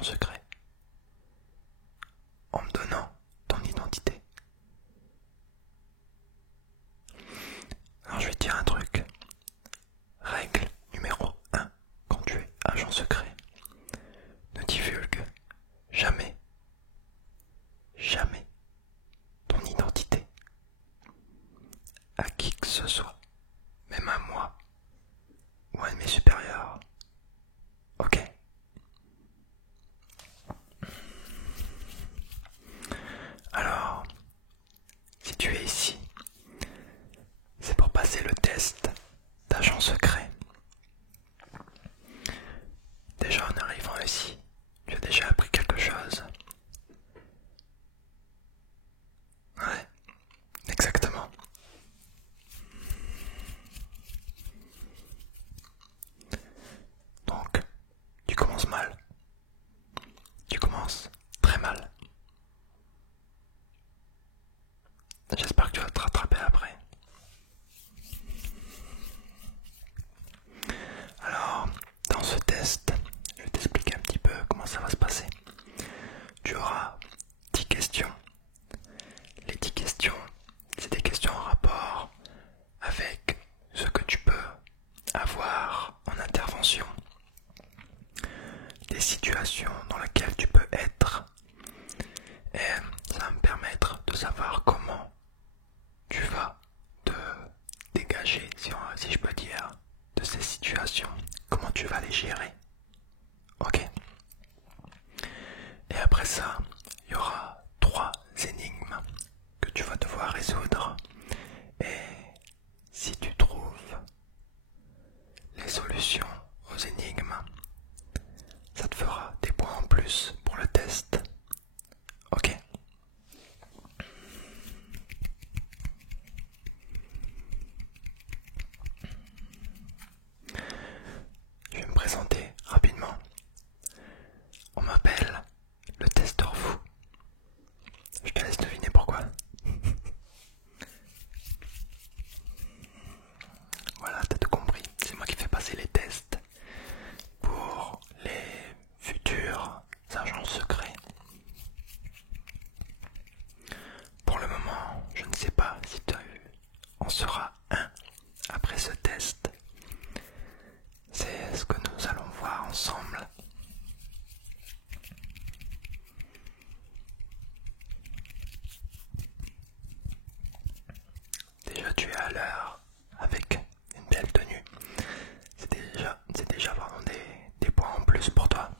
agent secret en me donnant ton identité. Alors je vais te dire un truc. Règle numéro 1 quand tu es agent secret. Ne divulgue jamais, jamais ton identité à qui que ce soit, même à moi ou à un de mes supérieurs. Ok? Alors, si tu es ici, c'est pour passer le test d'agent secret. Déjà en arrivant ici, tu as déjà appris quelque chose. Ouais, exactement. Donc, tu commences mal. Tu commences très mal. J'espère que tu vas te rattraper après. Alors, dans ce test, je vais t'expliquer un petit peu comment ça va se passer. Tu auras 10 questions. Les 10 questions, c'est des questions en rapport avec ce que tu peux avoir en intervention, des situations dans lesquelles tu peux être, et ça va me permettre de savoir comment tu vas te dégager, si je peux dire, de ces situations, comment tu vas les gérer. Ok? Et après ça, il y aura 3 énigmes que tu vas devoir résoudre. Et si tu trouves les solutions aux énigmes, ça te fera des points en plus pour le test. Ok? Je vais me présenter rapidement. On m'appelle le testeur fou. Je te laisse deviner pourquoi. Voilà, t'as tout compris. C'est moi qui fais passer les tests pour les futurs agents secrets. Pour le moment, je ne sais pas si tu en seras un après ce test. C'est ce que nous allons voir ensemble. Déjà tu es à l'heure avec une belle tenue. C'est déjà vraiment des points en plus pour toi.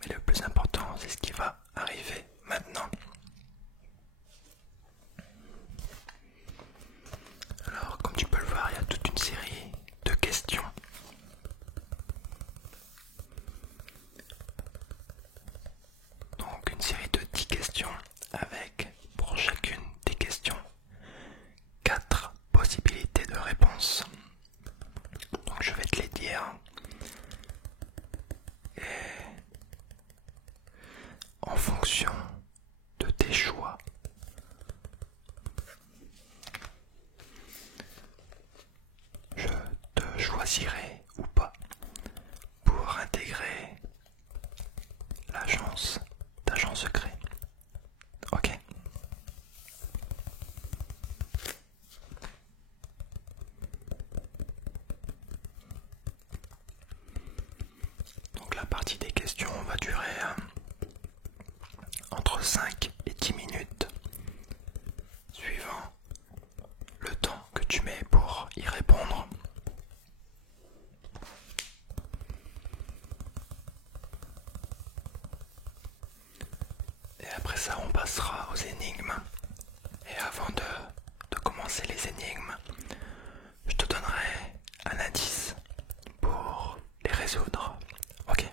Mais le plus important, c'est ce qui va arriver maintenant. Alors, comme tu peux le voir, il y a toute une série de questions. Donc, une série de 10 questions avec, pour chacune des questions, 4 possibilités de réponse. Donc, je vais te les dire. Et en fonction de tes choix, je te choisirai ou pas pour intégrer l'agence d'agent secret. Ok? Donc la partie des questions va durer entre 5 et 10 minutes, suivant le temps que tu mets pour y répondre. Et après ça, on passera aux énigmes. Et avant de commencer les énigmes, je te donnerai un indice pour les résoudre. Ok?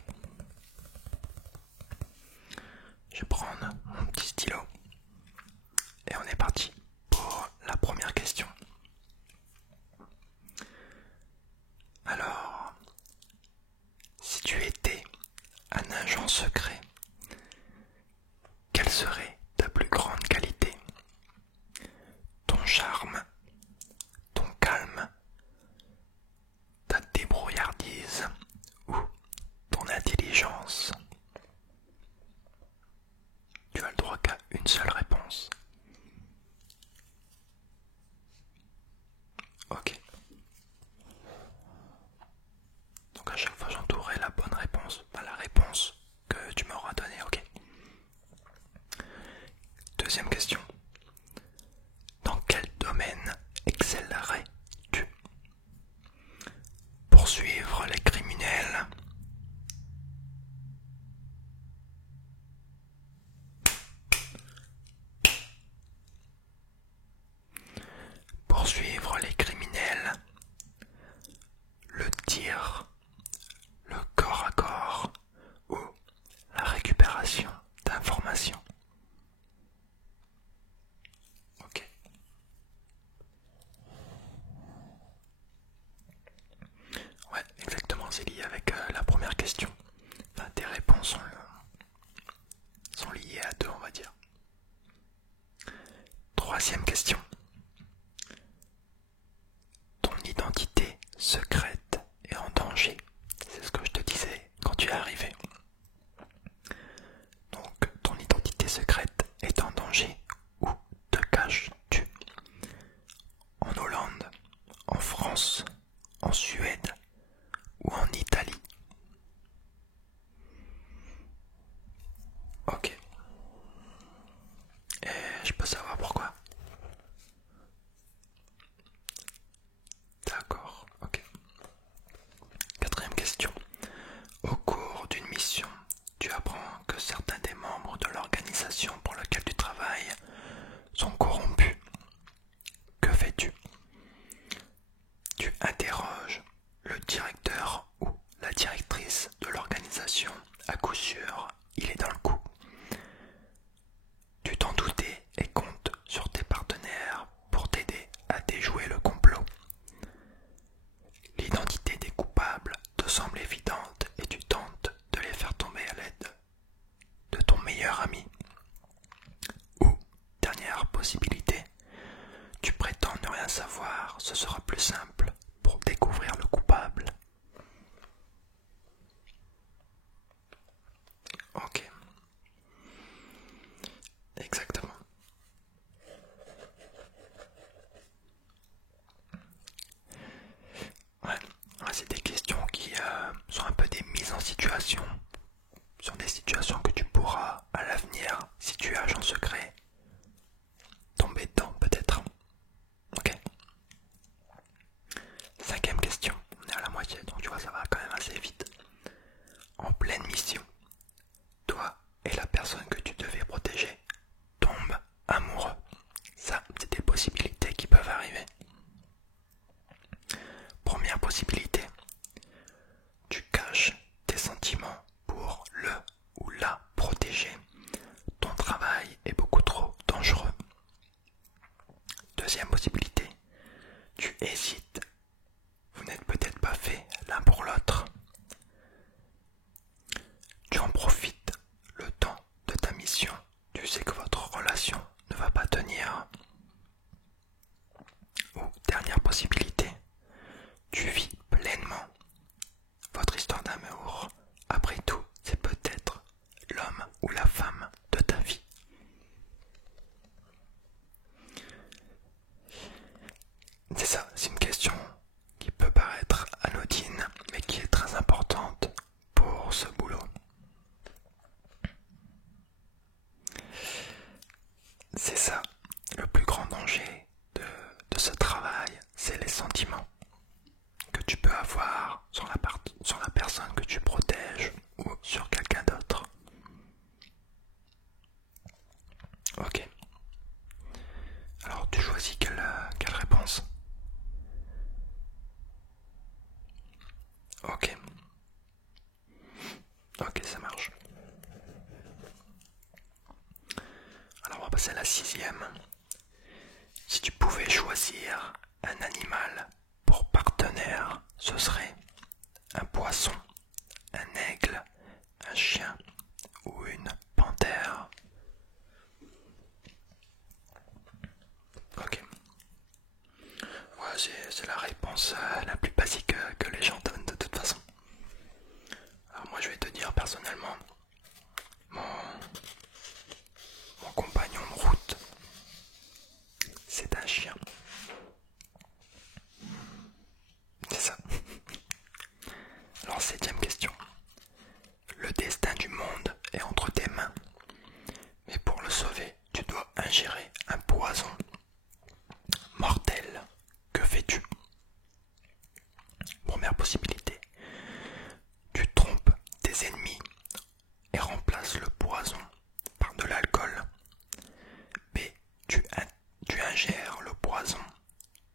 Je vais prendre mon petit stylo. Et on est parti pour la première question. Alors, si tu étais un agent secret, quelle serait ta plus grande qualité? Ton charme, ton calme, ta débrouillardise ou ton intelligence? c'est lié avec la première question. Enfin, tes réponses sont liées à deux, on va dire. Troisième question. Ton identité secrète est en danger. C'est ce que je te disais quand tu es arrivé. Donc, ton identité secrète est en danger. Où te caches-tu? En Hollande, en France, en Suède ou en Italie? Ok. Et je peux savoir pourquoi? D'accord, ok. Quatrième question. Au cours d'une mission, tu apprends que certains des membres de l'organisation pour laquelle tu travailles sont corrompus. Que fais-tu? Tu interroges le directeur ou la directrice de l'organisation. À coup sûr, il est dans le coup. Tu t'en doutais et comptes sur tes partenaires pour t'aider à déjouer le complot. L'identité des coupables te semble évidente et tu tentes de les faire tomber à l'aide de ton meilleur ami. Ou, dernière possibilité, tu prétends ne rien savoir, ce sera plus simple pour découvrir le coupable. Ok. Exactement. Ouais, c'est des questions qui sont un peu des mises en situation. Sur des situations que tu pourras à l'avenir, si tu es agent secret, tomber dedans peut-être. Ok. Cinquième question, on est à la moitié, donc tu vois ça va quand même assez vite. En pleine mission, toi et la personne que tu devais protéger tombent amoureux. Ça, c'est des possibilités qui peuvent arriver. Première possibilité, tu caches tes sentiments pour le ou la protéger. Ton travail est beaucoup trop dangereux. Deuxième possibilité, tu hésites. Vous n'êtes peut-être pas fait l'un pour l'autre. Tu en profites le temps de ta mission. Tu sais que votre relation ne va pas tenir. Ou dernière possibilité, tu vis pleinement votre histoire d'amour. Après tout, c'est peut-être l'homme ou la femme de ta vie. C'est ça, c'est une question qui peut paraître anodine, mais qui est très importante pour ce boulot. C'est ça, le plus grand danger de ce travail, c'est les sentiments que tu peux avoir sur la personne que tu protèges ou sur quelqu'un d'autre. Ok. Alors tu choisis quelle réponse? Ok. Ok, ça marche. Alors on va passer à la sixième. Si tu pouvais choisir un animal pour partenaire, ce serait un poisson, un aigle, un chien ou une panthère. Ok. Ouais, c'est la réponse la plus basique que les gens donnent de toute façon. Alors moi je vais te dire personnellement, mon compagnon de route, c'est un chien. C'est ça. Alors septième question. Le destin du monde est entre tes mains. Mais pour le sauver, tu dois ingérer un poison mortel. Que fais-tu? Première possibilité. Tu trompes tes ennemis et remplaces le poison par de l'alcool. B. Tu ingères le poison.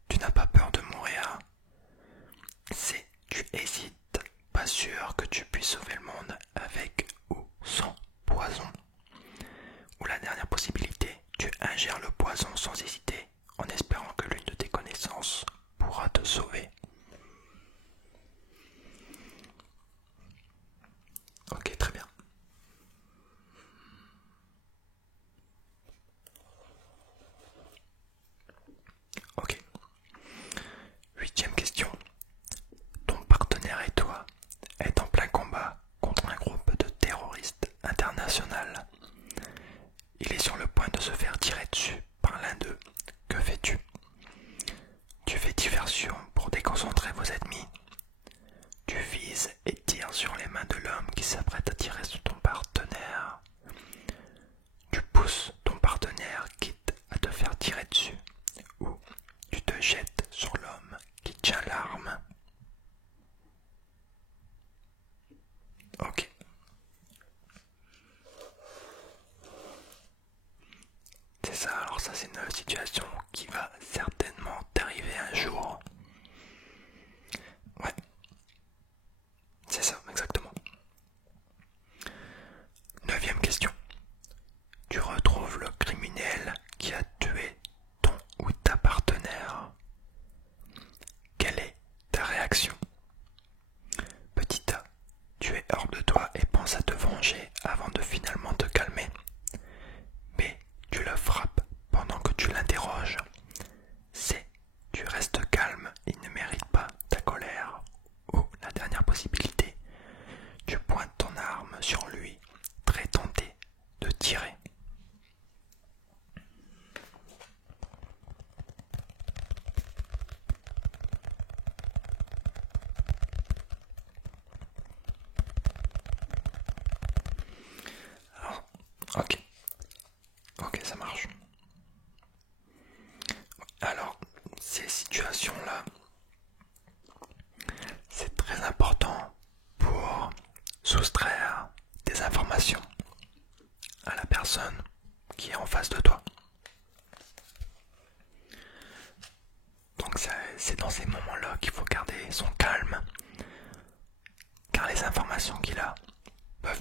Tu n'as pas peur de mourir. C. Tu hésites, pas sûr que tu puisses sauver le monde avec ou sans poison. Ou la dernière possibilité, tu ingères le poison sans hésiter, en espérant que l'une de tes connaissances pourra te sauver.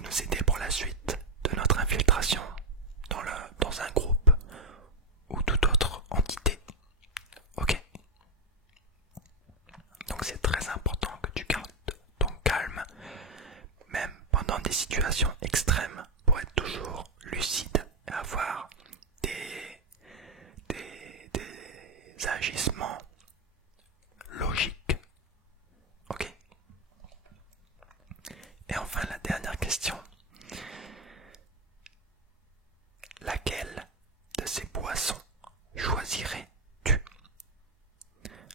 nous aider pour la suite de notre infiltration dans un groupe ou toute autre entité. Ok? Donc c'est très important que tu gardes ton calme, même pendant des situations extrêmes, pour être toujours lucide et avoir des agissements logiques. Ok? Et enfin la dernière question. Laquelle de ces boissons choisirais-tu?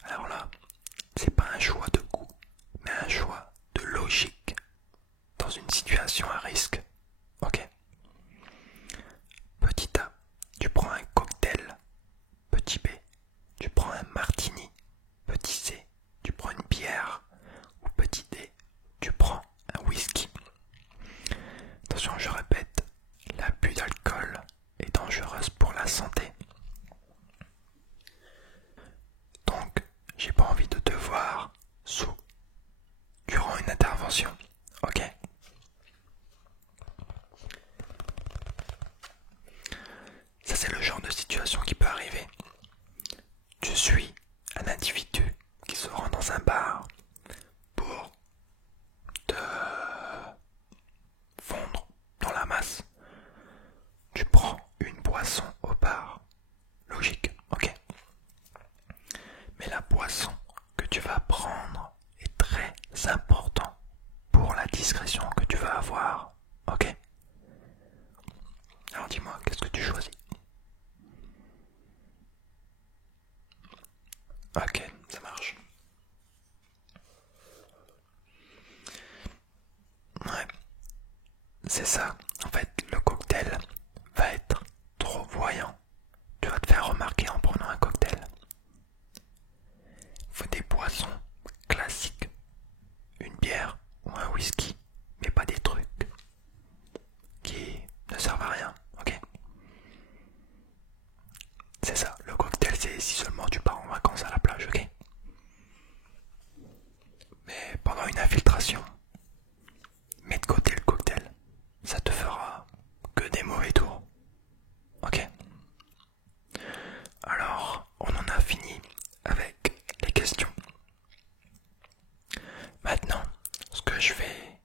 Alors là, c'est pas un choix de goût, mais un choix de logique dans une situation à risque. Ok? Petit A, tu prends un cocktail. Petit B, tu prends un martini. Petit C, tu prends une bière. Ou petit D, tu prends un whisky. Attention, je répète, l'abus d'alcool est dangereuse pour la santé. Donc, j'ai pas envie de te voir sous durant une intervention. Ok? Ça, c'est le genre de situation qui peut arriver. Tu suis un individu qui se rend dans un bar pour te fondre dans la masse. Tu prends une boisson au bar. Logique, ok? Mais la boisson que tu vas prendre est très important pour la discrétion que tu vas avoir. Ok? Alors dis-moi, qu'est-ce que tu choisis? Ok, ça marche. Ouais, c'est ça. En fait, le cocktail va être trop voyant. Tu vas te faire remarquer en prenant un cocktail. Il faut des boissons classiques. Une bière ou un whisky, mais pas des trucs qui ne servent à rien, ok? C'est ça, le cocktail c'est si seulement tu pars en vacances à la plage, ok? Mais pendant une infiltration, mets de côté le cocktail, ça te fera que des mauvais tours, ok? Alors, on en a fini avec les questions. Maintenant, ce que je vais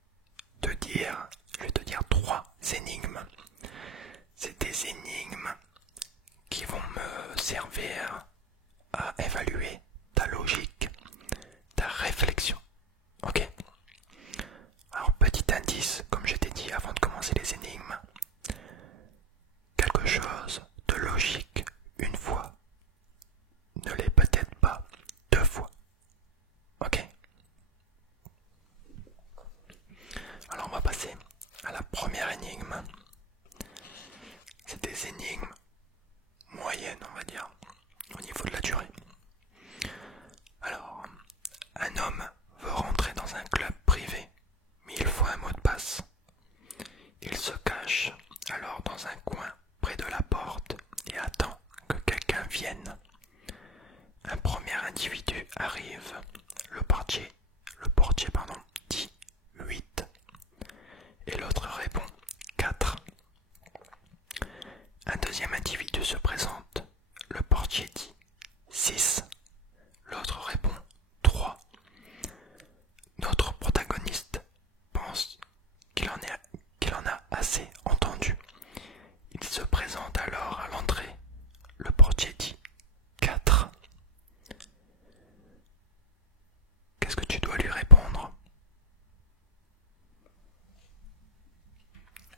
te dire, je vais te dire 3 énigmes. C'est des énigmes qui vont me servir à évaluer ta logique, ta réflexion. Ok? Alors petit indice, comme je t'ai dit avant de commencer les énigmes, quelque chose de logique une fois ne l'est peut-être pas 2 fois. Ok? Alors on va passer à la première énigme. C'est des énigmes moyennes, on va dire, au niveau de la durée. Alors, un homme veut rentrer dans un club privé, mais il faut un mot de passe. Il se cache alors dans un coin près de la porte et attend que quelqu'un vienne. Un premier individu arrive, le portier dit 8 et l'autre répond 4. Un deuxième individu se présente, le portier dit 6, l'autre répond 3. Notre protagoniste pense qu'il en a assez entendu. Il se présente alors à l'entrée. Le portier dit 4. Qu'est-ce que tu dois lui répondre?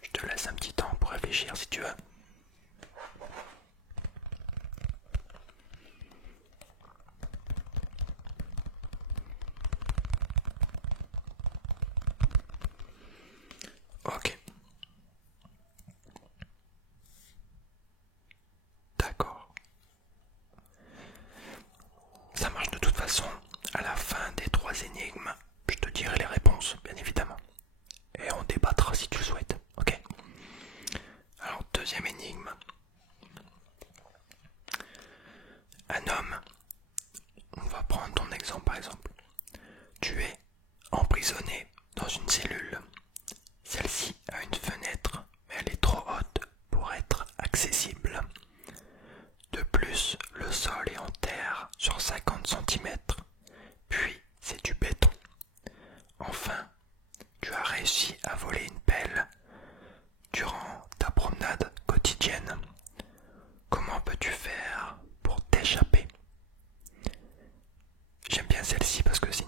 Je te laisse un petit temps pour réfléchir si tu veux. Ok. D'accord. Ça marche de toute façon. À la fin des 3 énigmes, je te dirai les réponses, bien évidemment. Et on débattra si tu le souhaites. Ok. Alors, deuxième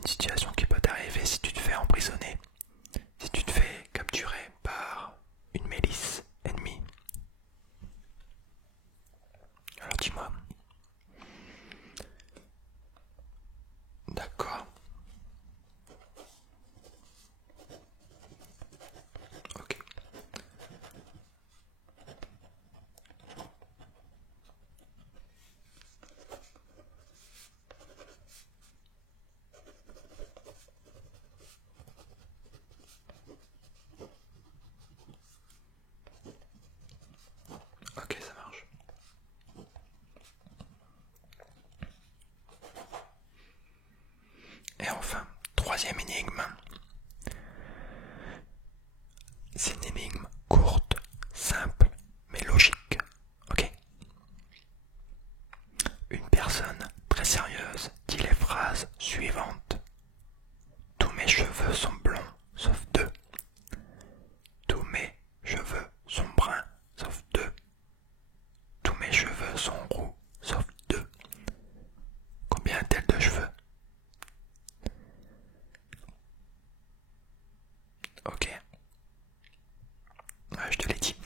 une situation qui peut t'arriver si tu te fais emprisonner, si tu te fais capturer par une milice ennemie. Alors dis-moi. D'accord. Ok. Ok, ça marche. Et enfin, troisième énigme. C'est une énigme courte, simple, mais logique. Ok. Une personne très sérieuse dit les phrases suivantes. Tous mes cheveux sont blonds, sauf deux. Tous mes cheveux sont bruns, sauf deux. Tous mes cheveux sont roux, sauf deux. Combien a-t-elle de cheveux? Ok. Ouais, je te l'ai dit.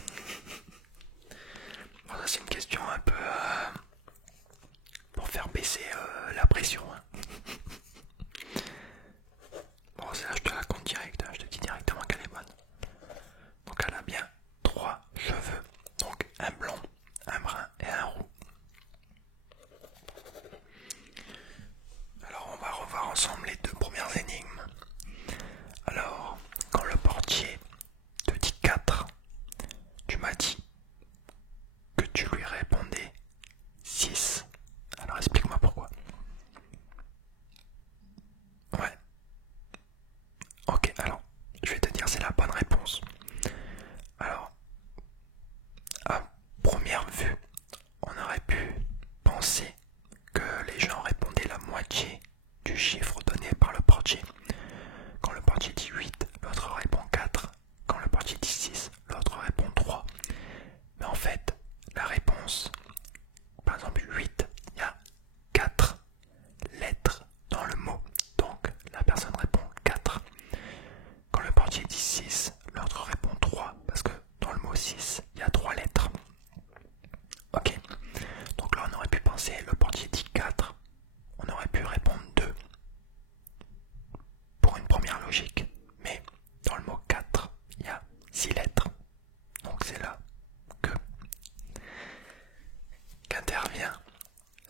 Bon, ça c'est une question un peu pour faire baisser la pression. Hein. Bon, c'est là je te la compte direct, hein. Je te dis directement qu'elle est bonne. Donc elle a bien 3 cheveux. Donc un blond, un brun et un roux. Alors on va revoir ensemble les deux premières énigmes. Alors, quand le portier te dit 4, tu m'as dit que tu lui répondais 6. Alors explique-moi pourquoi. Ouais. Ok, alors, je vais te dire c'est la bonne réponse. Alors, à première vue, on aurait pu penser que les gens répondaient la moitié du chiffre donné par le portier. Quand le portier dit 8, l'autre répond 4. Quand le portier dit 6, l'autre répond 3. Mais en fait, la réponse, par exemple 8, il y a 4 lettres dans le mot. Donc la personne répond 4. Quand le portier dit 6, l'autre répond 3. Parce que dans le mot 6, il y a 3 lettres. Ok. Donc là on aurait pu penser, le portier dit 4. On aurait pu répondre 2. Pour une première logique. Mais dans le mot 4, il y a 6 lettres. Donc c'est là que qu'intervient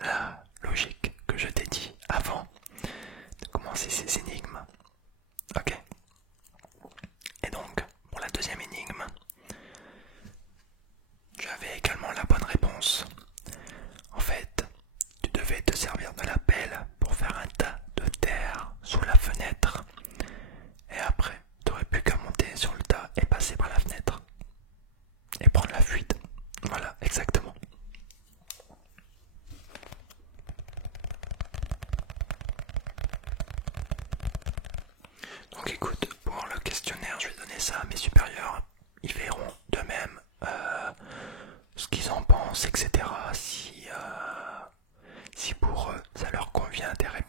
la logique que je t'ai dit avant de commencer ces énigmes. Ok. Et donc, pour la deuxième énigme, tu avais également la bonne réponse. En fait, tu devais te servir de la pelle pour faire un tas de terre sous la fenêtre. Et après, tu n'aurais plus qu'à monter sur le tas et passer par la fenêtre. Et prendre la fuite. Voilà, exactement. Donc écoute, pour le questionnaire, je vais donner ça à mes supérieurs. Ils verront de même ce qu'ils en pensent, etc. Si pour eux ça leur convient tes réponses.